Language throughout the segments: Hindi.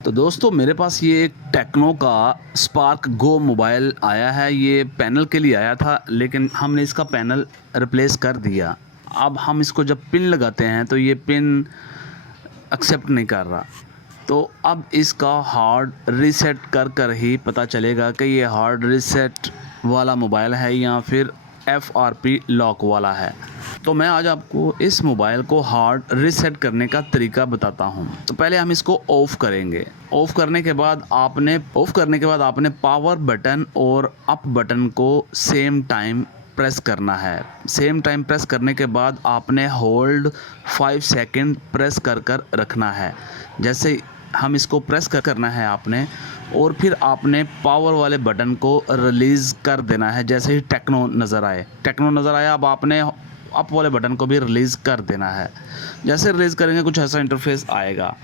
तो दोस्तों मेरे पास ये एक टेक्नो का स्पार्क गो मोबाइल आया है। ये पैनल के लिए आया था, लेकिन हमने इसका पैनल रिप्लेस कर दिया। अब हम इसको जब पिन लगाते हैं तो ये पिन एक्सेप्ट नहीं कर रहा। तो अब इसका हार्ड रीसेट कर कर ही पता चलेगा कि ये हार्ड रीसेट वाला मोबाइल है या फिर FRP लॉक वाला है। तो मैं आज आपको इस मोबाइल को हार्ड रीसेट करने का तरीका बताता हूं। तो पहले हम इसको ऑफ़ करेंगे। ऑफ़ करने के बाद आपने पावर बटन और अप बटन को सेम टाइम प्रेस करना है। सेम टाइम प्रेस करने के बाद आपने होल्ड 5 सेकंड प्रेस कर कर रखना है। जैसे हम इसको प्रेस करना है आपने, और फिर आपने पावर वाले बटन को रिलीज़ कर देना है। जैसे ही टेक्नो नज़र आया, अब आपने अप वाले बटन को भी रिलीज़ कर देना है। जैसे रिलीज़ करेंगे कुछ ऐसा इंटरफेस आएगा।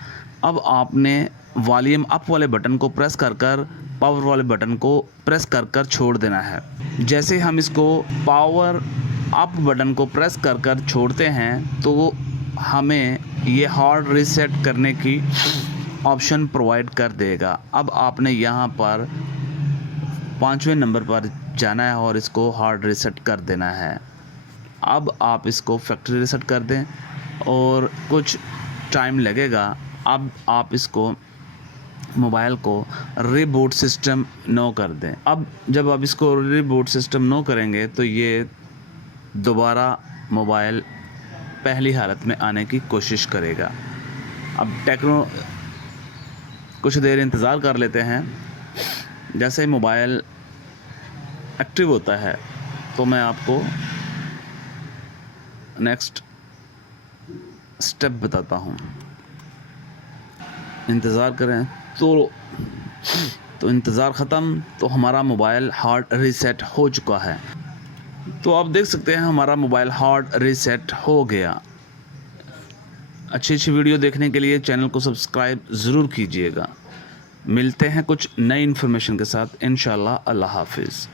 अब आपने वॉल्यूम अप वाले बटन को प्रेस कर कर पावर वाले बटन को प्रेस कर कर छोड़ देना है। जैसे हम इसको पावर अप बटन को प्रेस कर कर छोड़ते हैं तो हमें ये हार्ड रीसेट करने की ऑप्शन प्रोवाइड कर देगा। अब आपने यहाँ पर 5वें नंबर पर जाना है और इसको हार्ड रीसेट कर देना है। अब आप इसको फैक्ट्री रीसेट कर दें और कुछ टाइम लगेगा। अब आप इसको मोबाइल को रीबूट सिस्टम नो कर दें। अब जब आप इसको रीबूट सिस्टम नो करेंगे तो ये दोबारा मोबाइल पहली हालत में आने की कोशिश करेगा। अब टेक्नो कुछ देर इंतज़ार कर लेते हैं। जैसे ही मोबाइल एक्टिव होता है तो मैं आपको नेक्स्ट स्टेप बताता हूँ। इंतज़ार करें तो इंतज़ार ख़त्म, तो हमारा मोबाइल हार्ड रीसेट हो चुका है। तो आप देख सकते हैं हमारा मोबाइल हार्ड रीसेट हो गया। अच्छी वीडियो देखने के लिए चैनल को सब्सक्राइब ज़रूर कीजिएगा। मिलते हैं कुछ नई इन्फॉर्मेशन के साथ इंशाल्लाह। अल्लाह हाफिज़।